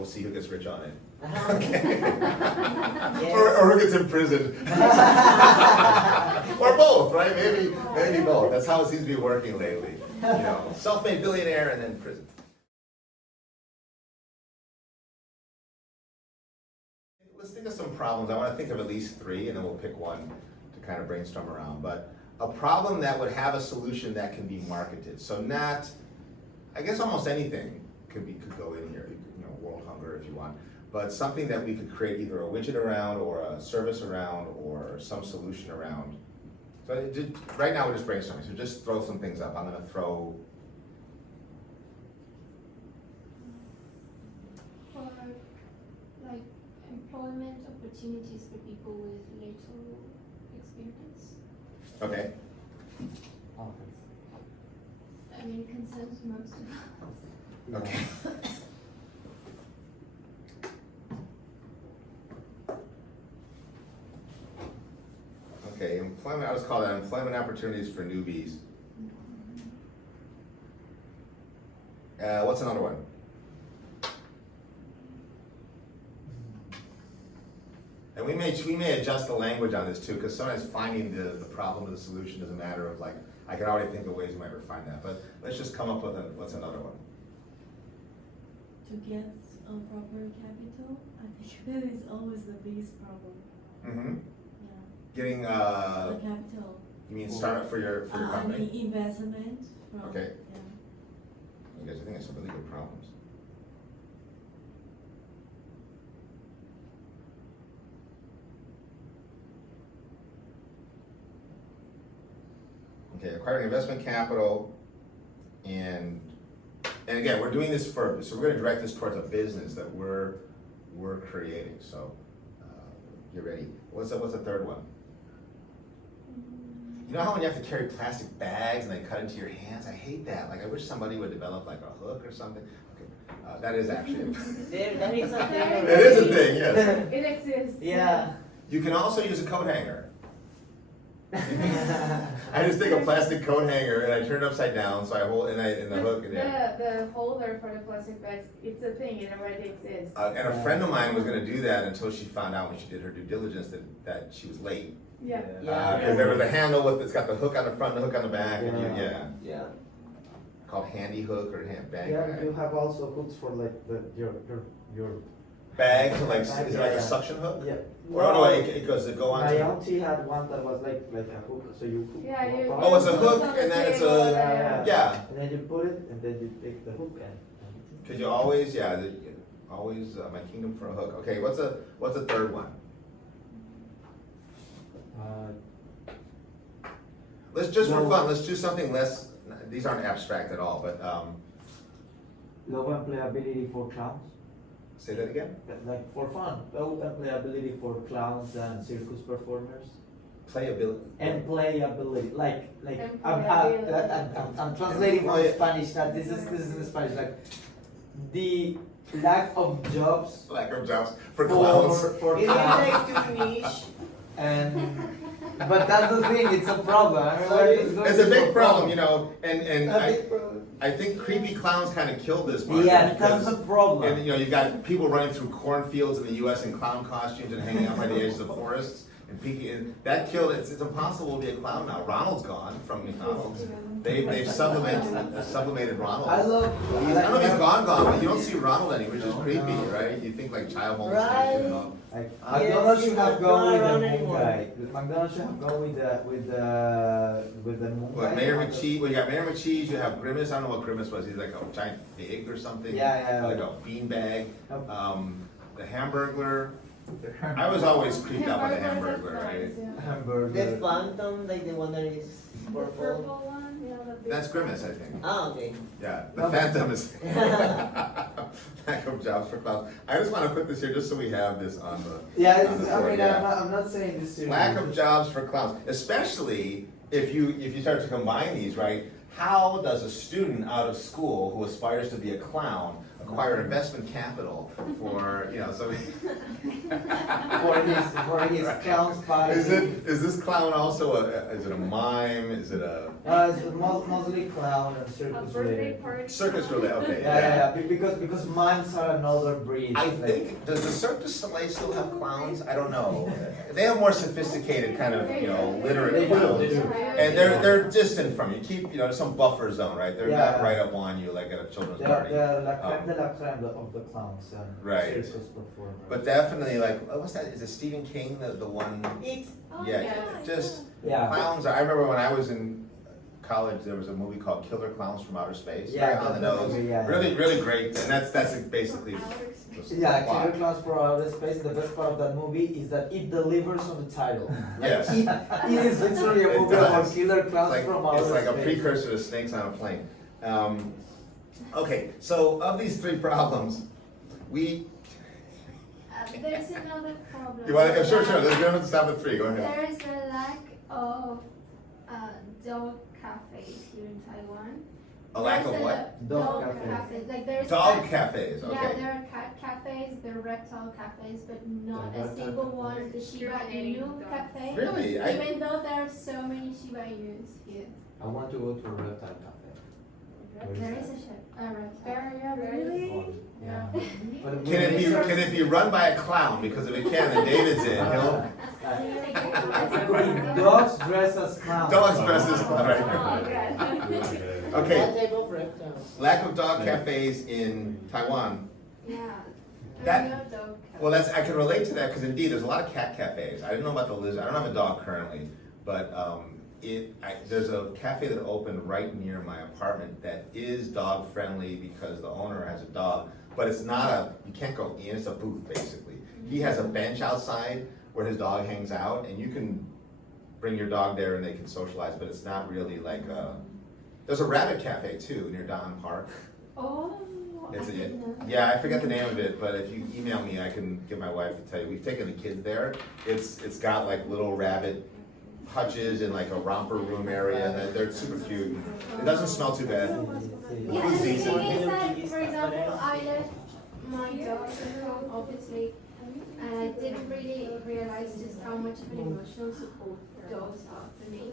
we'll see who gets rich on it. Okay. Yes. Or who gets imprisoned. Or both, right? Maybe both. That's how it seems to be working lately. You know, self-made billionaire and then prison. Let's think of some problems. I want to think of at least 3, and then we'll pick one to kind of brainstorm around. But a problem that would have a solution that can be marketed. So not, I guess almost anything could go in here. You know, world hunger if you want. But something that we could create either a widget around, or a service around, or some solution around. So right now we're just brainstorming. So just throw some things up. I'm going to throw. For like employment opportunities for people with little experience. Okay. I mean, concerns most of us. Okay. Okay, employment, I was called that employment opportunities for newbies. What's another one? And we may adjust the language on this too, because sometimes finding the problem or the solution is a matter of like, I can already think of ways we might refine that, but let's just come up with what's another one? To get proper capital, I think that is always the biggest problem. Mm-hmm. Yeah. Getting, The capital. you mean startup for your I company? mean investment from. Okay. Yeah. You guys, I think it's some really good problems. Okay, acquiring investment capital, and again, we're doing this so we're going to direct this towards a business that we're creating. So, get ready. What's the third one? You know how when you have to carry plastic bags and they cut into your hands? I hate that. Like, I wish somebody would develop like a hook or something. Okay, that is actually. That is a thing. It is a thing, yes. It exists. Yeah. You can also use a coat hanger. I just take a plastic coat hanger and I turn it upside down, so I hold in the hook. And The holder for the plastic bags, it's a thing, it already exists. and a friend of mine was going to do that until she found out when she did her due diligence that she was late. Yeah. Because there was a handle it's got the hook on the front, the hook on the back, and Yeah. called handy hook or hand bag. Yeah, you have also hooks for like your bag, like is it like a yeah. suction hook? Yeah. Or no, it goes to go on. My auntie had one that was like a hook, so you hook. Yeah, you- Oh, it's a hook, and then it's a Yeah. And then you put it, and then you take the hook and. Because you always always my kingdom for a hook. Okay, what's a third one? Let's just for fun. Let's do something less. These aren't abstract at all, but Low employability for clowns. say that again. Like for fun, low employability for clowns and circus performers. Playability. Employability, like Employability. I'm translating from Spanish. Now this is in Spanish. Like the lack of jobs Lack of jobs for clowns. for Is it clowns. like too niche? And but that's the thing. It's a problem. I mean, we're just going It's a to big for problem, fun. you know, and A big problem. I think creepy clowns kind of killed this market. Yeah, because- that's the problem. And you know, you've got people running through cornfields in the U.S. in clown costumes and hanging out by the edges of forests and peeking. And that killed it. It's impossible to be a clown now. Ronald's gone from McDonald's. They've sublimated Ronald. I love. I don't know if he's gone, but you don't see Ronald anymore, which is creepy, right? You think like child molestation and all. Like, Yes, McDonald's you should have have gone not with the around moon anymore. guy. McDonald's should have gone with the moon What, guy. Mayor McCheese, well, you got Mayor McCheese, you have Grimace, I don't know what Grimace was, he's like a giant fig or something. Yeah. Like a beanbag. Yep. The Hamburglar, I was always creeped out by the Hamburglar, right? Yeah. Hamburger. The phantom, like the one that is The purple. purple one, yeah, the big That's one. Grimace, I think. Ah, okay. Yeah, the Phantom is lack of jobs for clowns. I just want to put this here just so we have this on the. Yeah, on the I board, mean, yeah. I'm not saying this seriously. Lack of jobs for clowns, especially if you start to combine these, right? How does a student out of school who aspires to be a clown acquire investment capital for, you know, so. for his clown spot. Is this clown also is it a mime? Is it a It's mostly clown and A circus birthday related. party. circus related? Okay. Yeah. Because mimes are another breed. I like- think, does the Cirque du Soleil still have clowns? I don't know. They have more sophisticated kind of, you know, literate They do, clowns. they do. And they're distant from you. Keep, you know, some buffer zone, right? They're not Yeah. right up on you like at a children's They're, party. they're la crème de la crème of the clowns and Right. circus performers. But definitely like, what's that? Is it Stephen King, the one? It's Oh, Yeah, just yeah. clowns. I remember when I was in college, there was a movie called Killer Clowns from Outer Space. Yeah, Very on the that nose. movie, yeah. Really, really great. And that's basically the Yeah, plot. Killer Clowns for Outer Space. The best part of that movie is that it delivers on the title. Like, Yes. it is literally a It movie about does. killer clowns It's from like, outer it's like a space. precursor to Snakes on a Plane. Okay, so of these three problems, we, There's another problem. you want to, sure, let's go and stop at three, go ahead. There is a lack of dog cafes here in Taiwan. A lack of There's what? Dog Dog cafes. cafes. Like there's Dog cat- cafes, Yeah, okay. there are cat cafes, there are reptile cafes, but not There are a single reptile one. The Shiba Discriminating Inu dogs. cafe. Really? Even though there are so many Shiba Inus here. I want to go to a reptile cafe. Where There that? is a reptile. Yeah, Oh, yeah. But Can it be run by a clown? Because if it can, then David's in, he'll, It could be dogs dressed as clowns. dogs dressed as clown, right? that Okay, type of reptiles. lack of dog cafes in Taiwan. Yeah. That- There are no dog cafes. Well, I can relate to that because indeed, there's a lot of cat cafes. I didn't know about the lizard. I don't have a dog currently, but there's a cafe that opened right near my apartment that is dog friendly because the owner has a dog, but it's not you can't go in. It's a booth basically. He has a bench outside where his dog hangs out, and you can bring your dog there and they can socialize. But it's not really like there's a rabbit cafe too near Don Park. Oh, It's I didn't know. Yeah, I forget the name of it, but if you email me, I can get my wife to tell you. We've taken the kids there. It's got like little rabbit hutches and like a romper room area, and they're super cute. It doesn't smell too bad. The Yeah, food's the decent. thing is that, for example, I let my dog at home, obviously, and I didn't really realize just how much of an emotional support dogs are for me.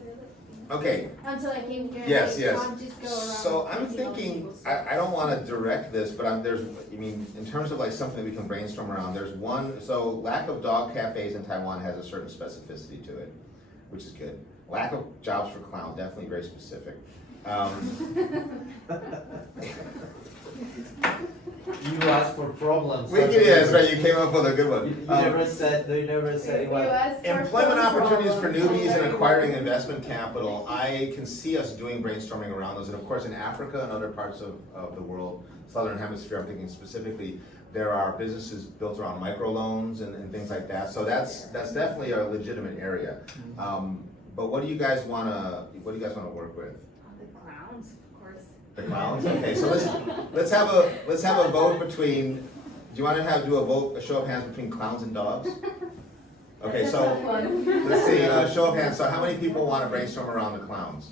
Okay, Until I came here, Yes, and I yes. can't just go around. so I'm picking on thinking, people's I don't wanna direct this, but in terms of like something that we can brainstorm around, there's one, so lack of dog cafes in Taiwan has a certain specificity to it, which is good. Lack of jobs for clowns, definitely very specific. You asked for problems. Yes, right, you came up with a good one. You never said it was. Employment opportunities for newbies and acquiring investment capital, I can see us doing brainstorming around those, and of course in Africa and other parts of the world, Southern Hemisphere, I'm thinking specifically, there are businesses built around microloans and things like that, so that's definitely a legitimate area. But what do you guys wanna work with? The clowns, of course. The clowns? Okay, so let's have a vote between, do you wanna do a show of hands between clowns and dogs? Okay, so, let's see, show of hands, so how many people wanna brainstorm around the clowns?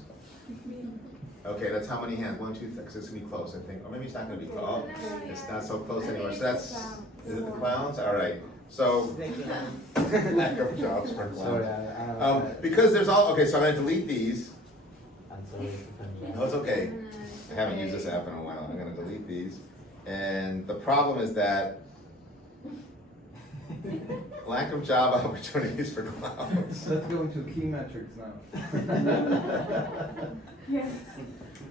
Okay, that's how many hands? 1, 2, 3, 'cause it's gonna be close, I think, or maybe it's not gonna be close. Oh, it's not so close anymore, so that's, is it the clowns? All right, so, lack of jobs for Sorry, clowns. Because there's okay, so I'm gonna delete these. I'm sorry. No, it's okay. I haven't used this app in a while. I'm gonna delete these. And the problem is that lack of job opportunities for clowns. Let's go into key metrics now. Yes.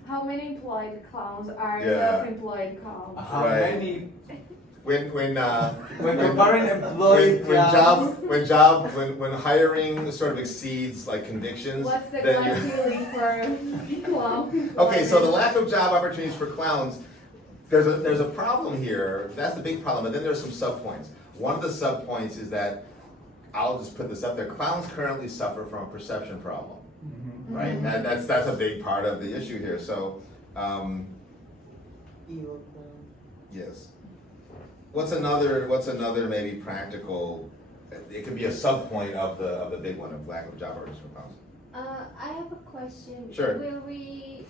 How many employed clowns are Yeah. self-employed clowns? How Right. many? When When comparing employee when hiring sort of exceeds like convictions, What's the then glass you. ceiling for clown? Okay, so the lack of job opportunities for clowns, there's a problem here. That's the big problem, but then there's some subpoints. One of the subpoints is that, I'll just put this up there, clowns currently suffer from a perception problem, right? That's a big part of the issue here, so, Evil clown. yes. What's another maybe practical, it could be a subpoint of the big one of lack of job opportunities for clowns. I have a question. Sure. Will we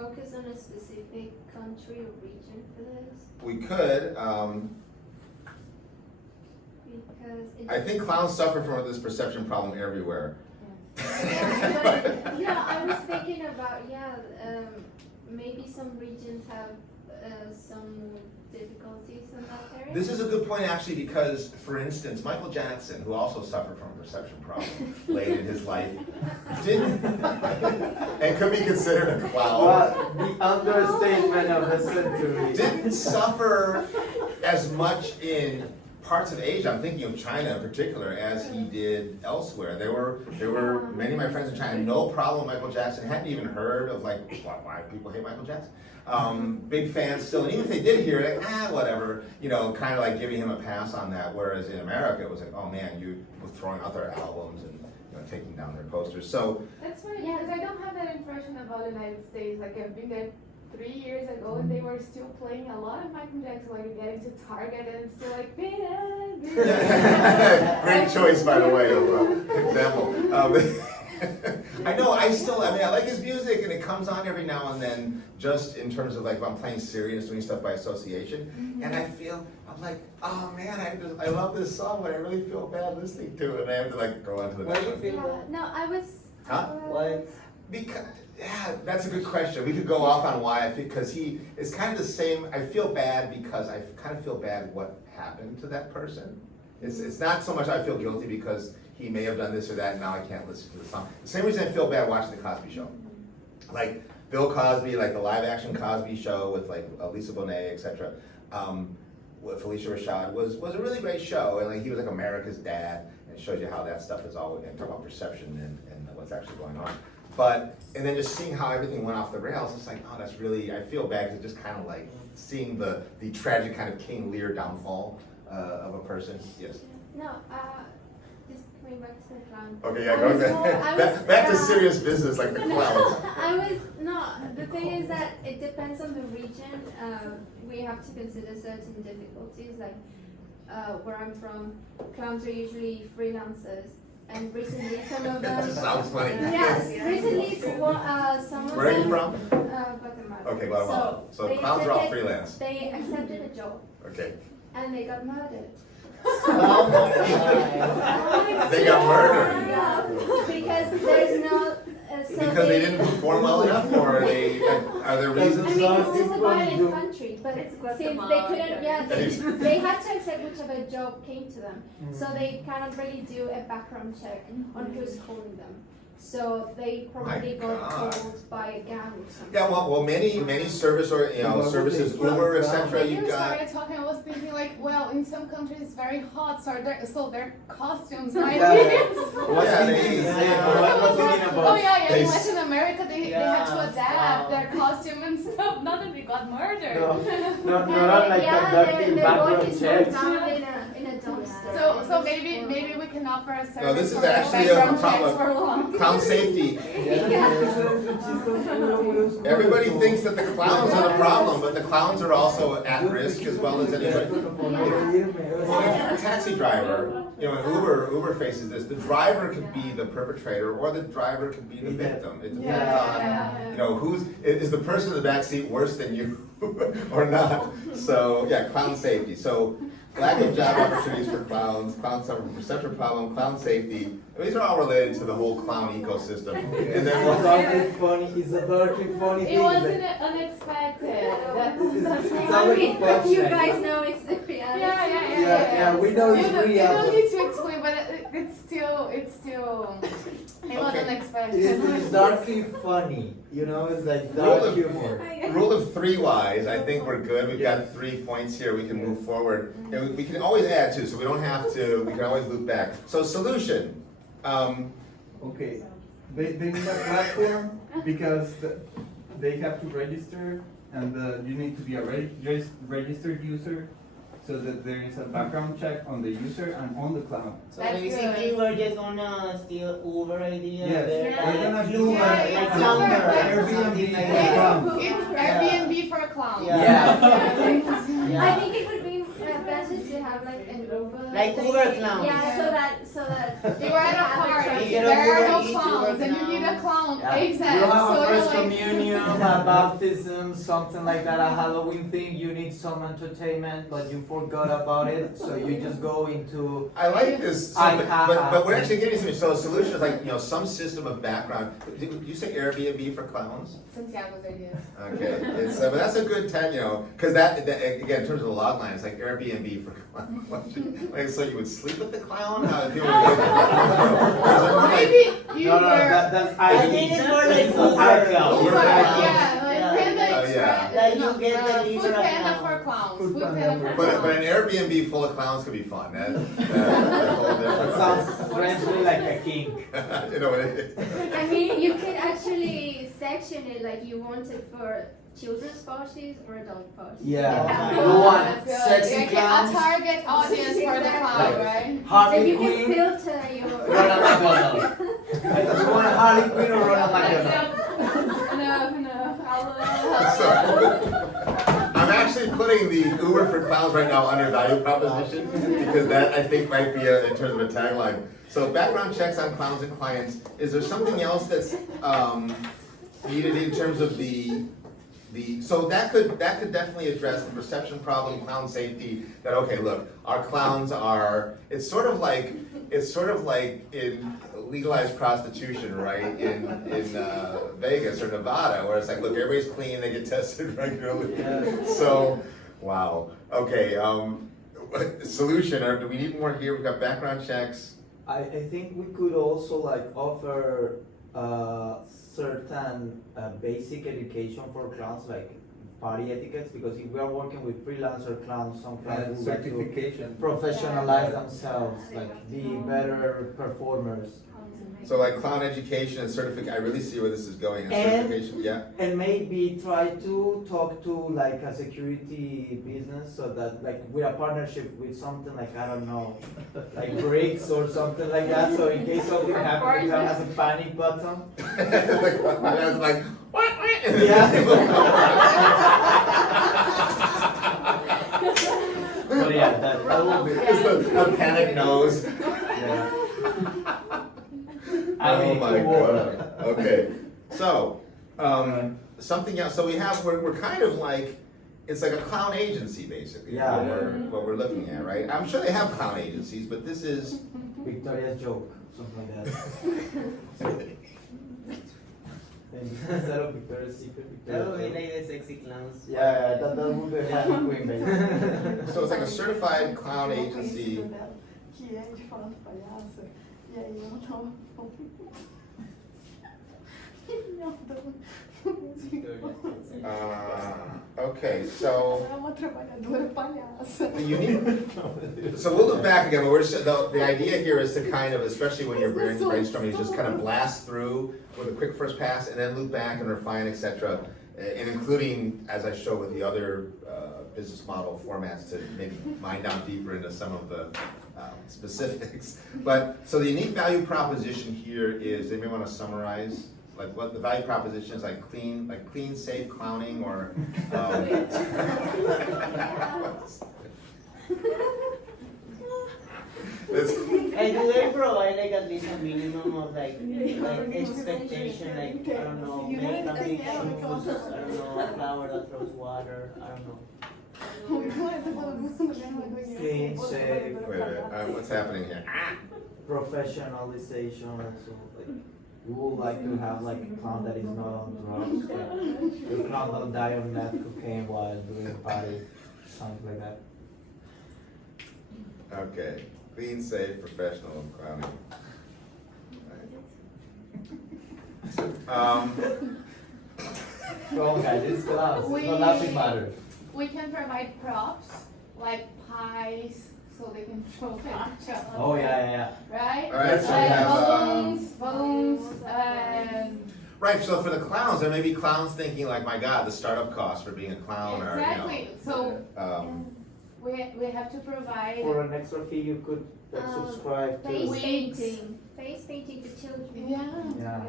focus on a specific country or region for this? We could, Because it I think clowns suffer from this perception problem everywhere. yeah, but, yeah, I was thinking about, maybe some regions have some difficulties in that area. This is a good point actually because, for instance, Michael Jackson, who also suffered from a perception problem late in his life, didn't, and could be considered a clown, Well, the understatement of the century. didn't suffer as much in parts of Asia, I'm thinking of China in particular, as he did elsewhere. There were many of my friends in China, no problem with Michael Jackson, hadn't even heard of like why people hate Michael Jackson. Big fans still, and even if they did hear it, like, whatever, you know, kind of like giving him a pass on that. Whereas in America, it was like, oh man, you were throwing out their albums and taking down their posters. So That's funny because I don't have that impression about the United States. Like I've been there 3 years ago and they were still playing a lot of Michael Jackson. Like you get into Target and it's still like great choice, by the way, of example. I know, I like his music and it comes on every now and then, just in terms of like if I'm playing serious, doing stuff by association, and I'm like, oh man, I love this song, but I really feel bad listening to it, and I have to like go on to the Why next do you one. feel Yeah, that? no, I was. Huh? Why? Because, that's a good question. We could go off on why, because it's kind of the same, I feel bad because I kind of feel bad what happened to that person. It's not so much I feel guilty because he may have done this or that and now I can't listen to the song. The same reason I feel bad watching the Cosby Show. Like Bill Cosby, like the live action Cosby Show with like Lisa Bonet, etc. With Felicia Rashad was a really great show, and like he was like America's dad, and it shows you how that stuff is all, and talk about perception and what's actually going on. But, and then just seeing how everything went off the rails, it's like, oh, that's really, I feel bad because just kind of like seeing the tragic kind of King Lear downfall of a person. Yes. No, just coming back to the clown. Okay, yeah, go back to serious business like the clowns. The thing is that it depends on the region. We have to consider certain difficulties, like where I'm from, clowns are usually freelancers. And recently some of them... Sounds funny. Yes, recently some of Where are you them... from? Guatemala. Okay, Guatemala. So they clowns are all accepted- freelance. They accepted a job Okay. and they got murdered. Oh my God. They got murdered. Yeah, because there's no... Because they didn't perform well enough, or are there I reasons? mean, it's just a violent People country, but It's since they Guatemala, couldn't, yeah. they had to accept whichever job came to them. So they cannot really do a background check on who's calling them. So they probably got God. called by a gang or something. Yeah, well, many service or services, Uber, etc. When You you got. started talking, I was thinking like, well, in some countries it's very hot, so their costumes might Yeah. be. What's Yeah, thinking? they- I was thinking about. Oh yeah, They in s- Latin America they had to Yeah, adapt wow. their costume and stuff. Not that they got murdered. No, not like conducting their background bodies were checks. found in a dumpster. So maybe we can offer a service. No, this is for actually a background checks problem. for long. Clown safety. Yeah. Everybody thinks that the clowns are the problem, but the clowns are also at risk as well as anybody. Well, if you're a taxi driver, and Uber faces this, the driver could be the perpetrator or the driver could be the victim. It depends on, is the person in the back seat worse than you or not? So, yeah, clown safety. So, lack of job opportunities for clowns, clown suffer from perception problem, clown safety. These are all related to the whole clown ecosystem. And then It's a dirty funny It thing. wasn't unexpected. That's It's why all we. like a You check. guys know it's the reality. Yeah, we know it's real. You don't need to explain, but it's still. It was Okay. unexpected. It's darkly funny, it's like Rule dark of- humor. Rule of three wise, I think we're good. We've got 3 points here. We can move forward. And we can always add to, so we don't have to, we can always loop back. So solution. Okay, they need a platform because they have to register and you need to be a registered user so that there is a background check on the user and on the clown. So That's basically, good. we're just gonna steal Uber idea. Yes, there. we're gonna do Yeah, like it's an Uber, Airbnb like for that. clowns. It's Airbnb for a clown. Yeah. I Yeah. think it would be better to have like an Uber. Like Uber clowns. Yeah, so that You are at a have a party, trust. You there don't are no need to clowns, work and you need a now. clown Yeah. ASAP. You have a So you're first like, communion, a baptism, something like that, a Halloween thing, you need some entertainment, but you forgot about it, so you just go into, I like this, so, I- but we're actually getting something, so a solution is like, some system of background. Did you say Airbnb for clowns? Santiago's idea. Okay, it's, but that's a good cause that, again, in terms of the log line, it's like Airbnb for clowns. Like, so you would sleep with the clown? How people would Maybe you no, were. that's I think it's more like Uber. iClown. Uber, Uber. yeah, like Yeah. Panda Oh, Express. yeah. Like you get the Food Libra Panda clown. for clowns. Food Food Panda Panda for But an clowns. Airbnb full of clowns could be fun. That's a whole That different. sounds strangely like a kink. You know what it is? I mean, you can actually section it like you want it for children's parties or adult parties. Yeah. You You can want That's good. sexy Like clowns? a target audience for the clown, Like- right? And Harley you can Quinn, filter your. Ronald McDonald. Like, you want Harley Quinn or Ronald McDonald? No, So, I'm actually putting the Uber for clowns right now under value proposition because that I think might be in terms of a tagline. So background checks on clowns and clients. Is there something else that's needed in terms of so that could definitely address the perception problem, clown safety. That okay, look, our clowns are. It's sort of like in legalized prostitution, right? In Vegas or Nevada, where it's like, look, everybody's clean, they get tested regularly. Yeah. So, wow. Okay. Solution. Or do we need more here? We've got background checks. I think we could also like offer certain basic education for clowns, like party etiquettes, because if we are working with freelancer clowns, some clowns And would like to certification. professionalize themselves, like be better performers. So like clown education and certificate. I really see where this is going. And And- certification. Yeah. And maybe try to talk to like a security business so that like with a partnership with something like, I don't know, like bricks or something like that, so in case something happens, you have a panic button. I was like, what? But yeah, that would be. It's the panic nose. Yeah. Oh mean, my cool. god. Okay. So, something else. So we're kind of like, it's like a clown agency basically. Yeah. What we're looking at, right? I'm sure they have clown agencies, but this is. Victoria's joke, something like that. Is that a Victoria's Secret? That would be Victoria's joke? like the sexy clowns. Yeah, that would be Harley Quinn, baby. So it's like a certified clown agency. Que é de falar de palhaça, e aí eu tava. Okay, so. É uma trabalhadora palhaça. The unique, so we'll look back again, but we're just, the idea here is to kind of, especially when you're brainstorming, is just kind of blast through with a quick first pass and then loop back and refine, etc. And including, as I showed with the other business model formats, to maybe mine down deeper into some of the specifics. But, so the unique value proposition here is, anybody want to summarize? Like what the value proposition is, like clean, safe clowning, or And do they provide like at least a minimum of like expectation, like, I don't know, makeup, big shoes, I don't know, a flower that throws water, I don't know. Clean, safe, what's happening here? professionalization also. Like, we would like to have like a clown that is not on drugs, like the clown don't die on meth cocaine while doing a party, something like that. Okay, clean, safe, professional clowning. Come on guys, it's class, it's not laughing matter. We can provide props like pies so they can throw pictures. Oh yeah. Right? Alright, so we Like have, balloons, and right, so for the clowns, there may be clowns thinking like, my God, the startup cost for being a clown, or, exactly. So And we have to provide. For an extra fee, you could like, subscribe face to. Wigs. painting. Face painting for children. Yeah. Yeah.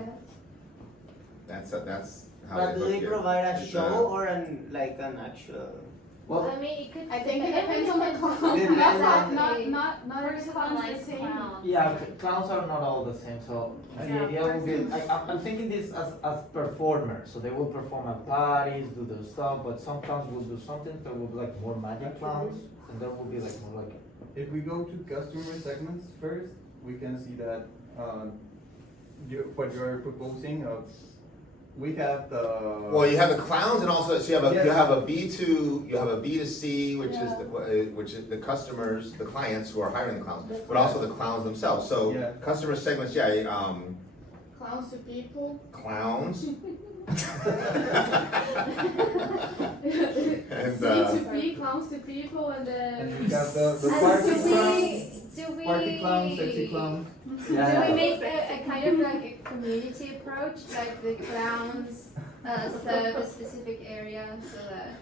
that's how But they do look they here. provide a It's, show or an actual? Well, I mean, it could. I think it depends on the client. Not every clown is the same. Yeah, clowns are not all the same, so the idea would be, like, I'm thinking this as performers, so they will perform at parties, do their stuff, but some clowns will do something that will be like more magic clowns, and there will be like more like, If we go to customer segments first, we can see that what you're proposing of, we have the. Well, you have the clowns and also, so you have Yes. a B2, you have a B2C, which is the customers, the clients who are hiring the clowns, but also the clowns themselves. So Yeah. customer segments, Clowns to people. clowns. C And, to P, clowns to people, and And then. we have the And party do clown, we, party clown, sexy clown. do yeah. we make a kind of like a community approach, like the clowns serve a specific area so that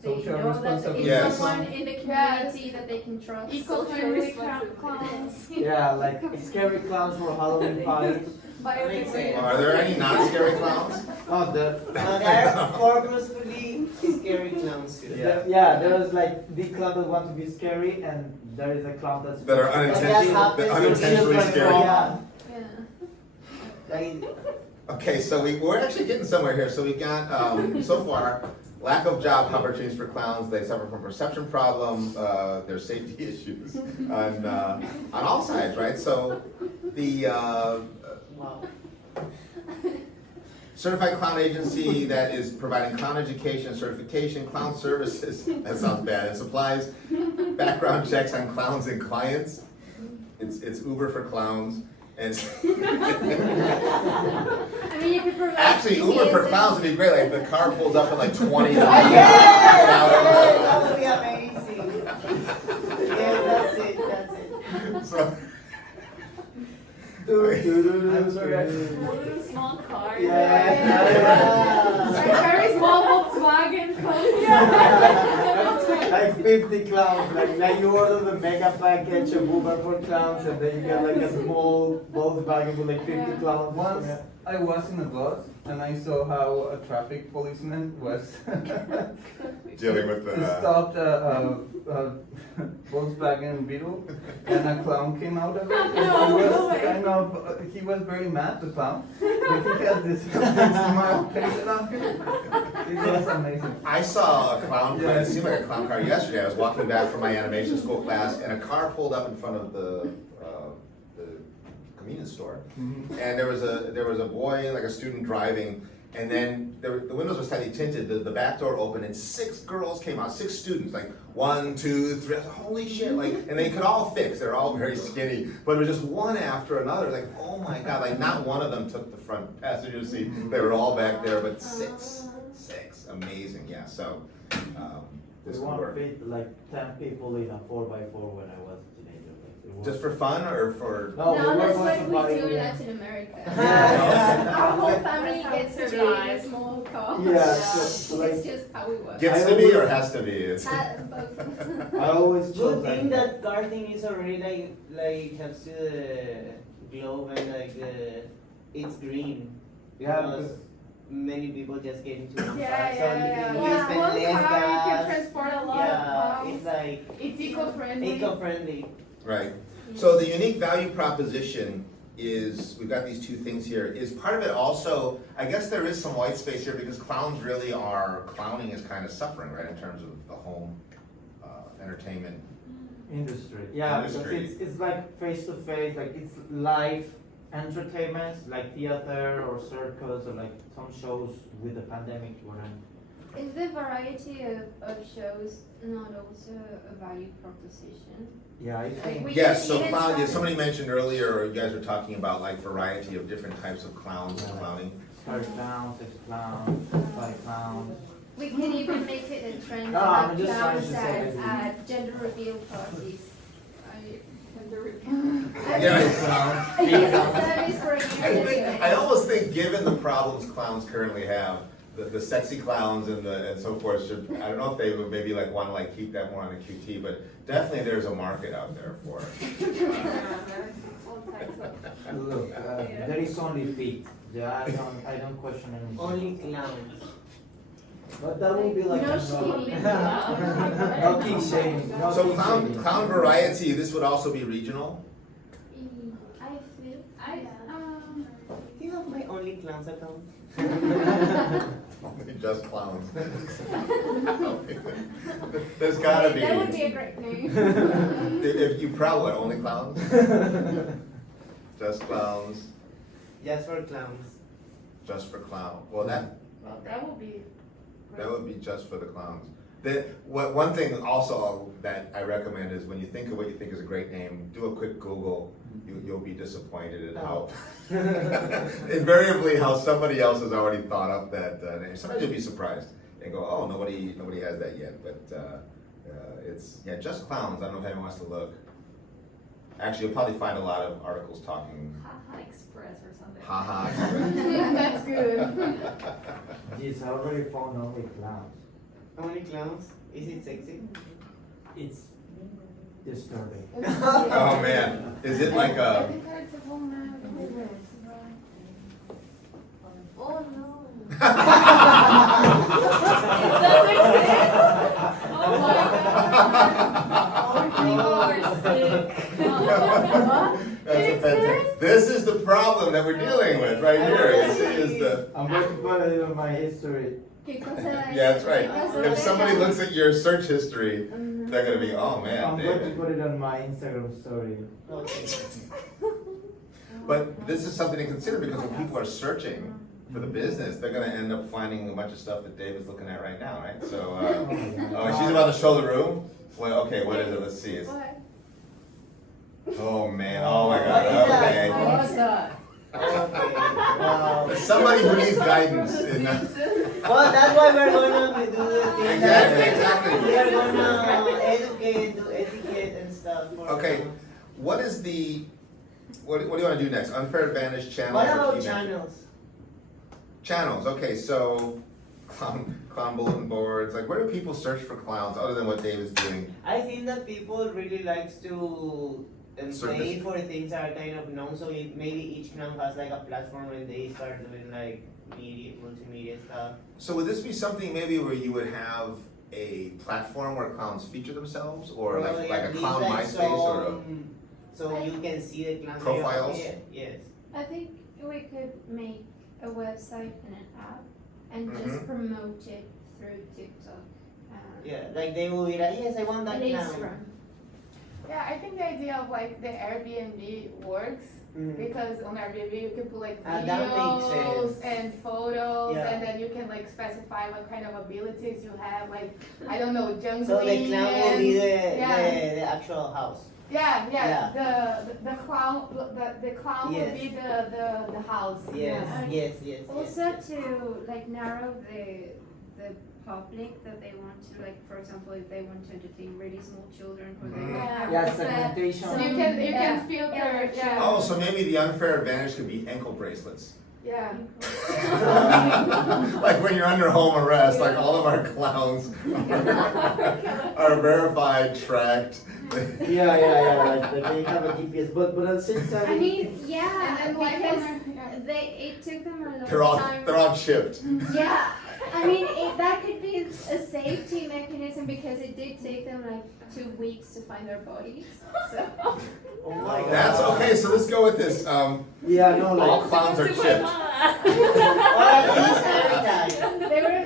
they Social know that responsibility. it's Yes. someone in the community that they can trust? Eco-friendly clowns. Yeah, like scary clowns for Halloween parties. Biodegradable. are there any non-scary clowns? Oh, There are purposefully scary clowns too. yeah, there's like the clown that want to be scary, and there is a clown that's. That are unintentionally scary? Yeah. Yeah. Like, Okay, so we're actually getting somewhere here. So we got, so far, lack of job opportunities for clowns. They suffer from perception problems. There's safety issues on all sides, right? So the wow. certified clown agency that is providing clown education and certification, clown services, that sounds bad, and supplies background checks on clowns and clients. It's Uber for clowns. And I mean, you could provide. actually, Uber for PTs clowns would be great. Like the car pulls up in like 20. That would be amazing. Yes, that's it. So, I'm sorry. Little small car. Yeah. Very small Volkswagen coach. Like 50 clowns, like you order the mega package of Uber for clowns, and then you get like a small Volkswagen with like 50 clowns. Once I was in a bus and I saw how a traffic policeman was dealing with the. stopped a Volkswagen Beetle and a clown came out of it. And he was very mad, the clown, but he had this smile painted on him. It was amazing. I saw a clown car. It seemed like a clown car yesterday. I was walking back from my animation school class, and a car pulled up in front of the convenience store. Mhm. And there was a boy, like a student, driving, and then the windows were slightly tinted. The back door opened, and 6 girls came out, 6 students, like 1, 2, 3. I was like, holy shit! Like, and they could all fix. They're all very skinny, but it was just one after another. Like, oh my god! Like, not one of them took the front passenger seat. They were all back there, but 6, amazing. Yeah. So this We could want to work. fit like 10 people in a 4x4 when I was a teenager. Like, it was- Just for fun or for? No, No, we that's were what going we to do in party. Latin America. Yeah. Our whole family That's how gets to we be in a survive. small car. Yeah, so like It's just how we work. Gets to be or has to be? It's- Both. I always Do you chose think like that car thing is already like has to the globe and like it's green? Yeah, Because many people just get into one car, Yeah, so yeah. you One spend car, less you can gas. transport a lot Yeah, of it's clowns. like It's eco-friendly. eco-friendly. Right. So the unique value proposition is, we've got these 2 things here, is part of it also, I guess there is some white space here because clowns really are, clowning is kind of suffering, right, in terms of the home entertainment. industry. Yeah, Industry. because it's like face to face, like it's live entertainment, like theater or circus or like some shows with the pandemic weren't. Is the variety of shows not also a value proposition? Yeah, I Like think. we Yes, can so even clown, start- somebody mentioned earlier, or you guys were talking about like variety of different types of clowns and clowning. Scary clowns, sex clowns, funny clowns. We can even make it a trend No, to I'm have just trying clowns to say at that- gender reveal parties. Yeah. It's a service for I almost think, given the problems clowns currently have, the sexy clowns and so forth should, I don't know if they would maybe like want to like keep that more on the QT, but definitely there's a market out there for it. Look, there is only feet. Yeah, I don't question anything. Only clowns. But that would be like No a shaming. no king shaming. No So king clown, shaming. clown variety, this would also be regional? I feel. Do you have my only clowns account? Just clowns. There's gotta be. That would be a great name. If you probably only clowns? Just clowns, Just for clowns. just for clown. Well, that Would be. would be just for the clowns. One thing also that I recommend is when you think of what you think is a great name, do a quick Google. You'll be disappointed at how, invariably how somebody else has already thought up that name. Sometimes you'll be surprised and go, oh, nobody has that yet. But it's, yeah, just clowns. I don't know if anyone wants to look. Actually, you'll probably find a lot of articles talking Haha Express or something. haha. That's good. Jeez, I already found only clowns. Only clowns? Is it sexy? It's disturbing. Oh man, is it like a? Oh no. Oh my god. That's a fantastic. This is the problem that we're dealing with right here. Is the. I'm going to put it in my history. ¿Qué cosa? Yeah, that's right. ¿Qué cosa? If somebody looks at your search history, they're gonna be, oh man, I'm going to David. put it on my Instagram story. Okay. But this is something to consider because when people are searching for the business, they're gonna end up finding a bunch of stuff that David's looking at right now, right? So, oh, she's about to show the room? Well, okay, what is it? Let's see. It's, What? oh man, oh my god, okay. What's that? Okay. Wow. Somebody who needs guidance in Well, that's why we're gonna do the thing. Exactly. We are gonna educate, do etiquette and stuff. For Okay, what is the, what do you wanna do next? Unfair advantage channels? What or about key metrics? channels? Channels, okay, so clown bulletin boards, like where do people search for clowns other than what David's doing? I think that people really likes to Surface. pay for things that are kind of known, so maybe each clown has like a platform and they start doing like media, multimedia stuff. So would this be something maybe where you would have a platform where clowns feature themselves, or Probably like a at least, clown like, MySpace or a? so you can see the clowns. Profiles? Yes. I think we could make a website and an app and Mhm. just promote it through TikTok. Yeah, like they will be like, yes, I want that And clown. Instagram. Yeah, I think the idea of like the Airbnb works Mhm. because on Airbnb you can put like That makes videos sense. and photos, Yeah. and then you can like specify what kind of abilities you have. Like I don't know, jungling. So the clown will be yeah. the actual house. Yeah, yeah. Yeah. The clown, the clown Yes. will be the house. Yes, Yeah. yes. Also to like narrow the public that they want to, like for example if they want to entertain really small children or they Mhm. want to have Yeah, like, segmentation. So you can Yeah. filter. Yeah. Oh, so maybe the unfair advantage could be ankle bracelets. Yeah. Like when you're under home arrest, like all of our clowns are verified, tracked. Yeah, like they have a GPS, but at the same time. I mean, yeah, And then like because yeah. it took them a long time. They're all chipped. Yeah, I mean, that could be a safety mechanism because it did take them like 2 weeks to find their bodies. So, Oh my god. That's okay, so let's go with this. Yeah, no, All like. clowns are chipped. Or at least every time. they were,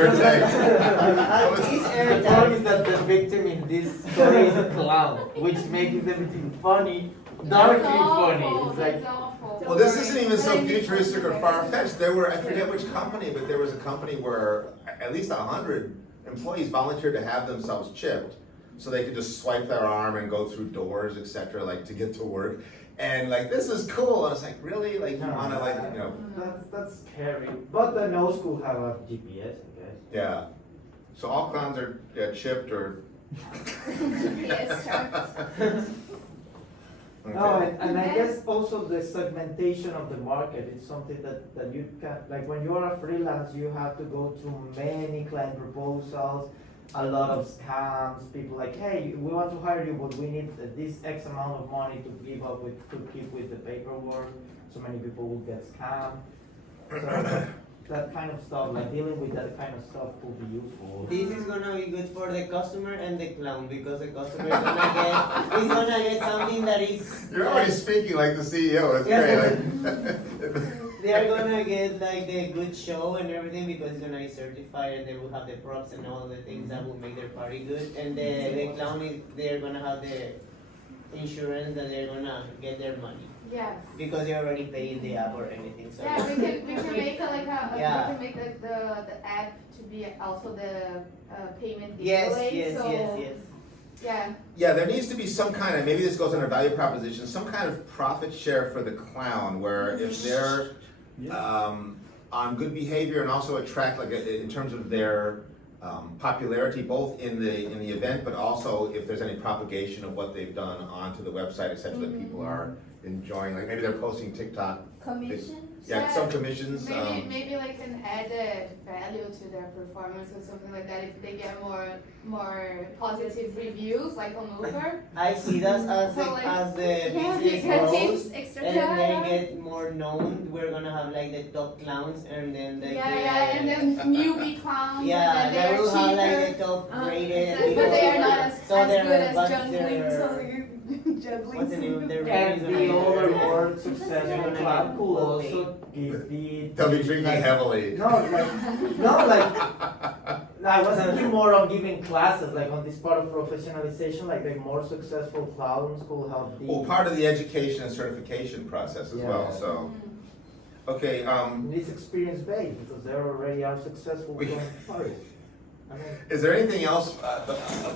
Irritate. At least The every problem is time. that the victim in this story is a clown, which makes everything funny, darkly funny. It's like, That's awful. Well, this isn't even so futuristic or far-fetched. There were, I forget which company, but there was a company where at least 100 employees volunteered to have themselves chipped so they could just swipe their arm and go through doors, etc., like to get to work. And like, this is cool. And it's like, really? Like, you want to like, you know, that's scary. But the no school have a GPS, I guess. yeah. So all clowns are chipped or. Yes, tracked. No, Okay. and I guess also the segmentation of the market is something that you can, like when you are a freelance, you have to go through many client proposals, a lot of scams, people like, hey, we want to hire you, but we need this X amount of money to keep with the paperwork, so many people will get scammed. So that kind of stuff, like dealing with that kind of stuff will be useful. This is gonna be good for the customer and the clown because the customer is gonna get something that is. You're already speaking like the CEO, that's great. Like, They are gonna get like the good show and everything because it's gonna be certified and they will have the props and all the things that will make their party good. And the clown is they're gonna have the insurance that they're gonna get their money Yeah. because they're already paying the app or anything. So Yeah, we can make Yeah. we can make the app to be also the payment yes, gateway. yes, So yes. yeah. yeah, there needs to be some kind of, maybe this goes under value proposition, some kind of profit share for the clown where if they're on good behavior and also attract, like in terms of their popularity, both in the event, but also if there's any propagation of what they've done onto the website, etc., that people are enjoying. Like maybe they're posting TikTok. Commission? Yeah, some commissions. Maybe like an added value to their performance or something like that if they get more positive reviews like on Uber. I see that as So, like, as the Yeah, business because grows it's extra and then job. they get more known. We're gonna have like the top clowns and then like Yeah, and then newbie clowns. yeah, and they then will have they're like the top rated. cheaper, but they are not as So they're- good as but juggling. they're- So juggling. What's the name of their And ratings the are older, higher. more successful club could also give the. They'll be drinking like- heavily. No, like, I was thinking more of giving classes, like on this part of professionalization, like the more successful clowns could help the. Well, part of the education and certification process as well, Yeah. so. Okay, It's experience based because they already are successful We- doing parties. I mean, is there anything else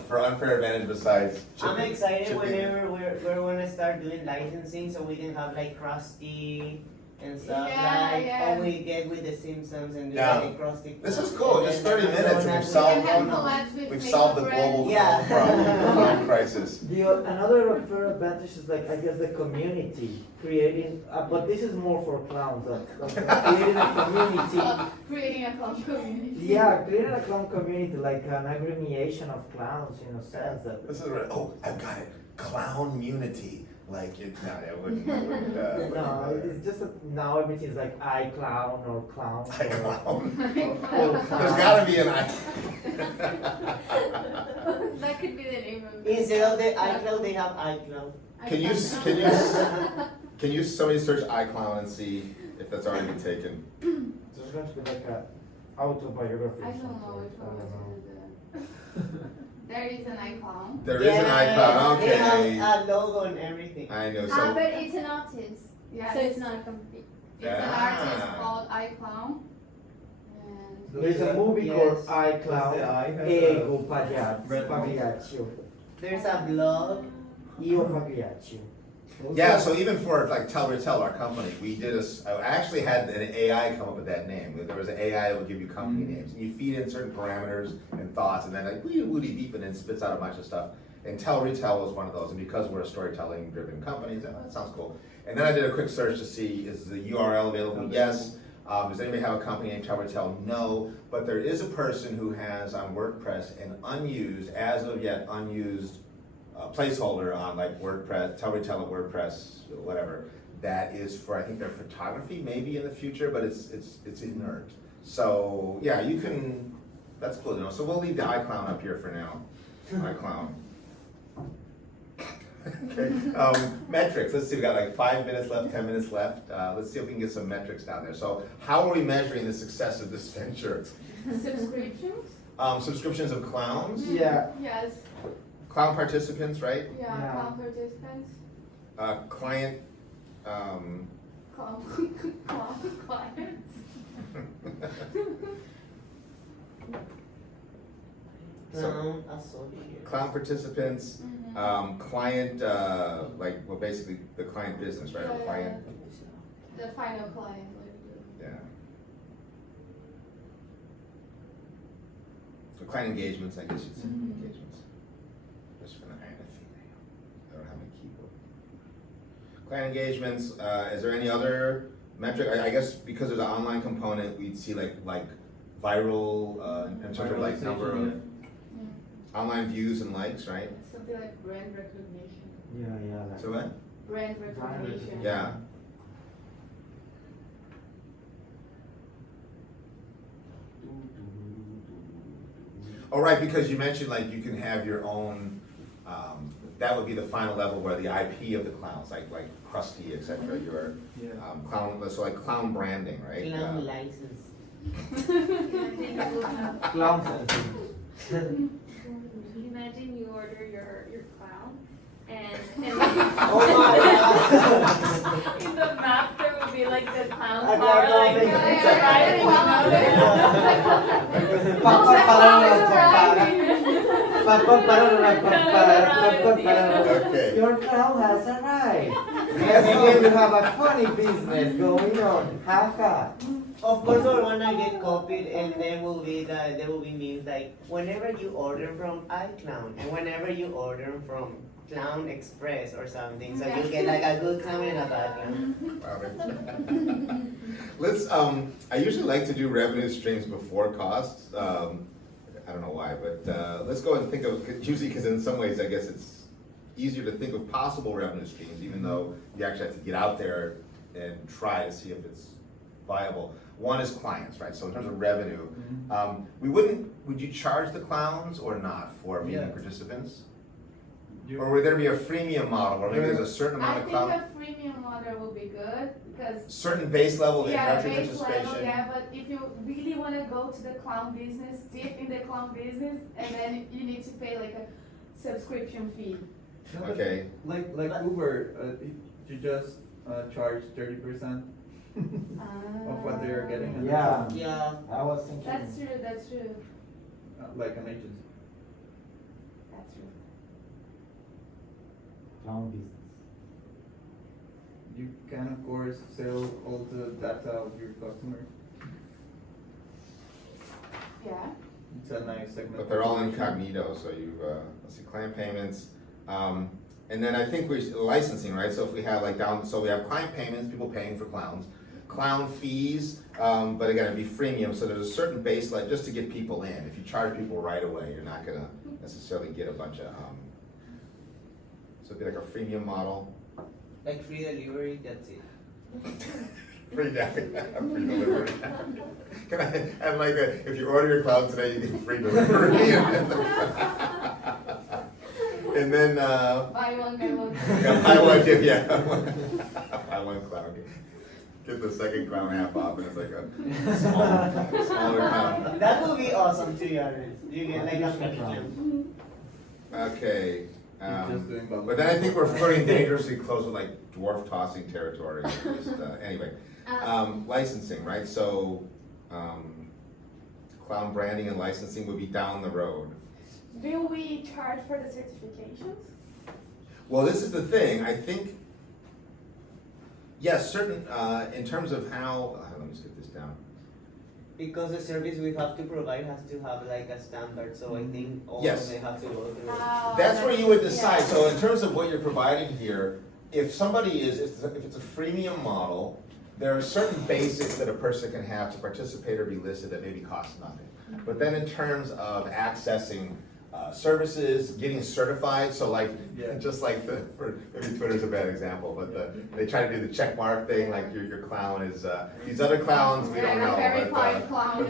for unfair advantage besides I'm chipping- excited chipping? whenever we're gonna start doing licensing so we can have like Krusty and stuff Yeah, like yeah. all we get with the Simpsons and do Yeah. like a Krusty. This is Clown. cool, And just then 30 the minutes and we've donuts solved We can have and- collabs with We've solved the makeup global brands. Yeah. clown crisis. Another unfair advantage is like I guess the community creating, but this is more for clowns. Creating a community. Creating a clown community. Yeah, creating a clown community, like an aggregation of clowns in a sense that. This is right. Oh, I've got it. Clown unity. Like it. No, it wouldn't. No, it's just that now everything's like iCLOWN or clown. iCLOWN. Or There's gotta be an I. That could be the name of it. Instead of the iCloud, they have iCloud. Can you somebody search iClown and see if that's already been taken? There's going to be like a autobiography. I or don't know something, which I one was don't know. There is an icon. There is an iClown. They Okay. have a logo and everything. I know. Ah, So but it's an artist, Yeah, so it's not a company. It's an Ah. artist called iClown. And There's a movie Yes. called Does the eye iCLOWN, have Ego red Pagliaccio. There's a blog. Io Pagliaccio. yeah. So even for like Tell Retell, our company, we did I actually had an AI come up with that name. There was an AI that would give you company names, and you feed in certain parameters and thoughts, and then like woody beep, and then spits out a bunch of stuff. And Tell Retell was one of those, and because we're a storytelling-driven company, that sounds cool. And then I did a quick search to see is the URL available? Yes. Does anybody have a company named Tell Retell? No. But there is a person who has on WordPress an unused, as of yet unused placeholder on like WordPress, Tell Retell at WordPress, whatever. That is for I think their photography maybe in the future, but it's inert. So yeah, you can. That's cool to know. So we'll leave the iClown up here for now. iClown. Okay. Metrics. Let's see. We got like 5 minutes left, 10 minutes left. Let's see if we can get some metrics down there. So how are we measuring the success of this venture? subscriptions? Subscriptions of clowns, Yeah. Yes. clown participants, right? Yeah, Yeah. clown participants. Client. Clown clients. Clown associate. Clown participants, Mhm. client, like, well, basically the client business, right? Or Yeah, client, The final client. yeah. So client engagements, I guess you'd say, Mhm. engagements. Just for the I don't have a keyboard. Client engagements, is there any other metric? I guess because there's an online component, we'd see like viral, in terms of like number of online views and likes, right? Something like brand recognition. Yeah, like. So what? Brand recognition. Yeah. Oh, right, because you mentioned like you can have your own, that would be the final level where the IP of the clowns, like Krusty, et cetera, your Yeah. clown, so like clown branding, right? Clown license. Clown sense. Imagine you order your clown and Oh my god. in the map there would be like the clown I car got like it. it's Okay. Your clown has arrived. Yes, again, you have a funny business going on. Haha. Of course, we're gonna get copied, and there will be memes like whenever you order from iCLOWN, and whenever you order from Clown Express or something, so you get like a good clown and a bad clown. Let's, I usually like to do revenue streams before costs. I don't know why, but let's go and think of, usually because in some ways I guess it's easier to think of possible revenue streams, even though you actually have to get out there and try to see if it's viable. One is clients, right? So in terms of revenue, would you charge the clowns or not for meeting Yeah. participants? You- Or would there be a freemium model where maybe there's a certain I amount of think clown, a freemium model will be good, because certain base level yeah, introductory base level, participation? yeah, but if you really wanna go to the clown business, deep in the clown business, and then you need to pay like a subscription fee. No, but Okay. Like Uber, you just charge 30% of what they are getting. And Yeah. Yeah. I was thinking. That's true, that's true, Like an agency. that's true. Clown business. You can of course sell all the data of your customers. Yeah, It's a nice segment. But they're all incognito, so you, let's see, client payments. And then I think licensing, right? So if we have like so we have client payments, people paying for clowns. Clown fees, but again, it'd be freemium, so there's a certain base, like, just to get people in. If you charge people right away, you're not gonna necessarily get a bunch of, so it'd be like a freemium model. Like free delivery, that's it. Free delivery. Can I have like if you order your clown today, you get free delivery. And then, buy one, get one. yeah, buy one, yeah. Buy one clown. Get the second clown half off, and it's like a smaller clown. That would be awesome, to be honest. You get like a mini clown. Okay. You're just doing bubble. But then I think we're flirting dangerously close with like dwarf tossing territory. Just, anyway, licensing, right? So, clown branding and licensing would be down the road. Do we charge for the certifications? Well, this is the thing. I think, yes, certain in terms of how. Let me just get this down. Because the service we have to provide has to have like a standard, so I think all Yes. of them have to go through it. That's where you would decide. So in terms of what you're providing here, if somebody is, if it's a freemium model, there are certain basics that a person can have to participate or be listed that maybe cost nothing. But then in terms of accessing services, getting certified, so like, Yeah. just like maybe Twitter's a bad example, but they try to do the check mark thing, like your clown is, these other clowns, we don't know. Verified clown.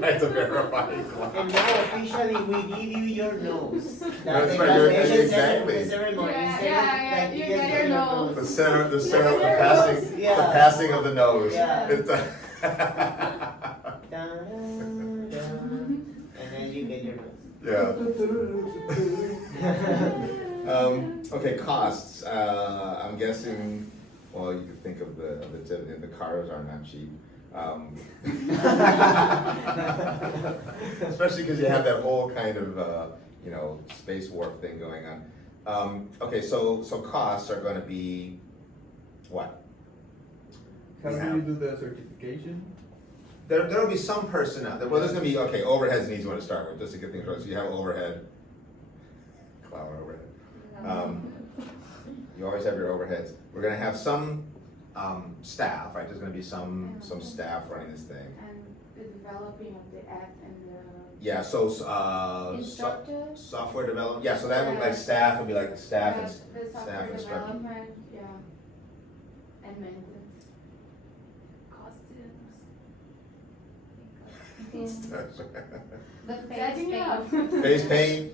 That's a verified clown. And now officially we give you your nose. That's the right, you're- graduation exactly. ceremony. Yeah, Instead, yeah, like, you get get your nose. The center, the Yeah. passing, the Yeah. passing of the nose. Yeah. It's, Dun, dun, dun. And then you get your nose. Yeah. Okay, costs. I'm guessing. Well, you could think of the cars are not cheap. Especially because you have that whole kind of space warp thing going on. Okay, so costs are going to be what? How do you do the certification? There'll be some personnel. Well, there's gonna be, okay, overhead's an easy one to start with, just to get things right. So you have overhead, cloud overhead. You always have your overheads. We're gonna have some staff, right? There's gonna be some staff running this thing. And the developing of the app and the. Yeah, so Instructors? software development. Yeah, so that would like staff would be like the staff and The staff software instructor. development, yeah. And maintenance. Costumes. The face Setting it up. paint. Face paint,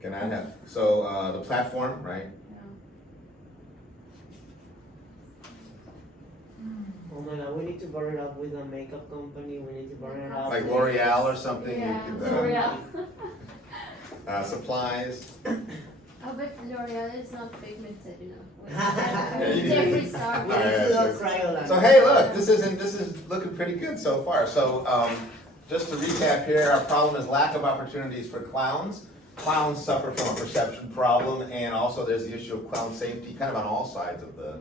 can I have, so, the platform, right? Oh my god, we need to partner up with a makeup company, we need to partner up. Like with- L'Oreal or something, you Yeah, could, L'Oreal. supplies. Oh, but L'Oreal is not pigmented enough. Yeah, you Jeffree need- Star. We need to do a cryolan. So hey, look, this is looking pretty good so far. So, just to recap here, our problem is lack of opportunities for clowns. Clowns suffer from a perception problem, and also there's the issue of clown safety, kind of on all sides of the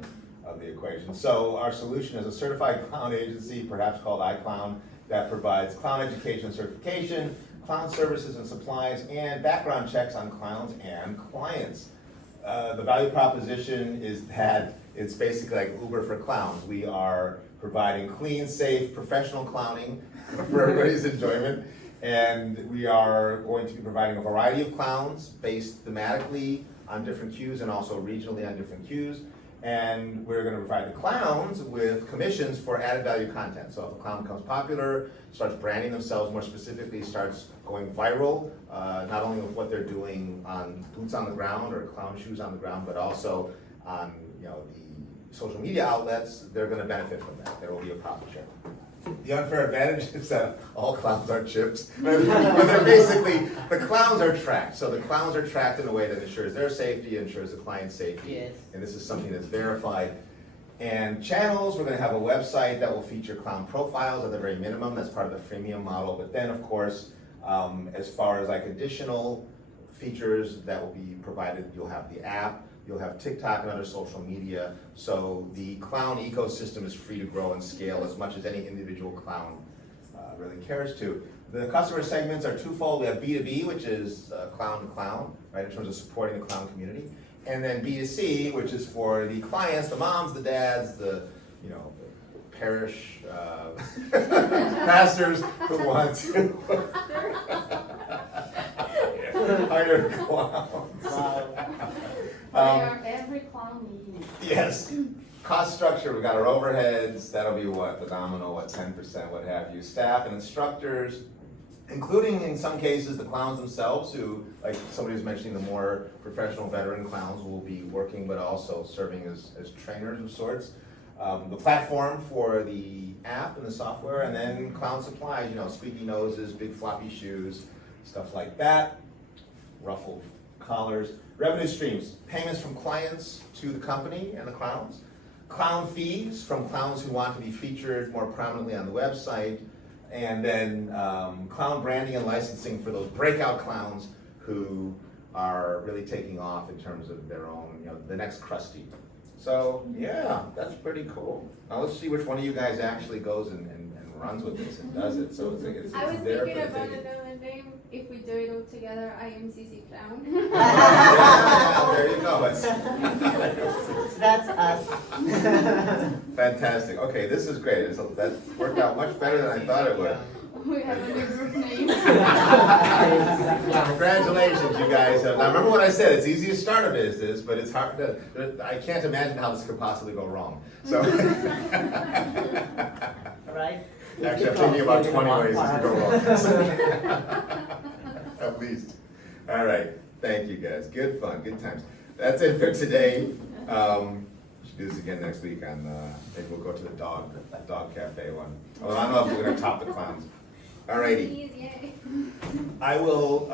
equation. So our solution is a certified clown agency, perhaps called iCLOWN, that provides clown education and certification, clown services and supplies, and background checks on clowns and clients. The value proposition is that it's basically like Uber for clowns. We are providing clean, safe, professional clowning for everybody's enjoyment. And we are going to be providing a variety of clowns based thematically on different cues and also regionally on different cues. And we're going to provide the clowns with commissions for added value content. So if a clown becomes popular, starts branding themselves more specifically, starts going viral, not only with what they're doing on boots on the ground or clown shoes on the ground, but also on the social media outlets, they're going to benefit from that. There will be a profit share. The unfair advantage is that all clowns are chips. But they're basically, the clowns are tracked. So the clowns are tracked in a way that ensures their safety, ensures the client's safety. Yes. And this is something that's verified. And channels, we're gonna have a website that will feature clown profiles at the very minimum. That's part of the freemium model. But then, of course, as far as like additional features that will be provided, you'll have the app, you'll have TikTok and other social media. So the clown ecosystem is free to grow and scale as much as any individual clown really cares to. The customer segments are twofold. We have B2B, which is clown to clown, right, in terms of supporting the clown community. And then B2C, which is for the clients, the moms, the dads, the parish pastors who want to hire clowns. Wow. Every clown needs. Yes. Cost structure, we've got our overheads, that'll be what, the nominal, 10%, what have you. Staff and instructors, including in some cases the clowns themselves who, like somebody was mentioning, the more professional veteran clowns will be working but also serving as trainers of sorts. The platform for the app and the software, and then clown supplies, squeaky noses, big floppy shoes, stuff like that, ruffled collars. Revenue streams, payments from clients to the company and the clowns. Clown fees from clowns who want to be featured more prominently on the website. And then clown branding and licensing for those breakout clowns who are really taking off in terms of their own, the next Krusty. So yeah, that's pretty cool. Now let's see which one of you guys actually goes and runs with this and does it. So it's I was there thinking for the about taking. another name. If we do it all together, IMCC Clown. Yeah, there you go. That's us. Fantastic. Okay, this is great. That worked out much better than I thought it would. We have a new group name. Congratulations, you guys. Now remember what I said, it's easy to start a business, but it's hard to, I can't imagine how this could possibly go wrong. So. Right? Actually, I'm thinking about 20 ways this could go wrong. At least. All right, thank you guys. Good fun, good times. That's it for today. We should do this again next week on, maybe we'll go to the dog cafe one. Although I don't know if we're gonna top the clowns. All righty. Yay. I will,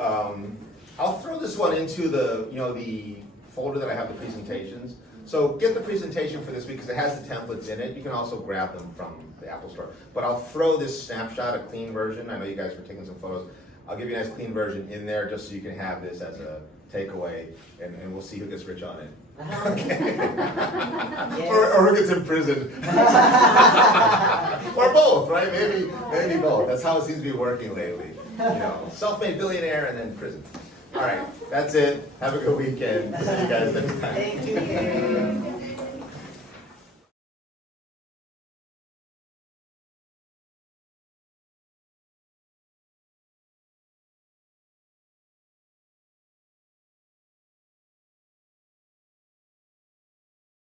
I'll throw this one into the, the folder that I have the presentations. So get the presentation for this week because it has the templates in it. You can also grab them from the Apple Store. But I'll throw this snapshot, a clean version. I know you guys were taking some photos. I'll give you a nice clean version in there just so you can have this as a takeaway, and we'll see who gets rich on it. Okay. Yes. Or who gets imprisoned. Or both, right? Maybe both. That's how it seems to be working lately. Self-made billionaire and then prison. All right, that's it. Have a good weekend. See you guys next time. Thank you, Gary.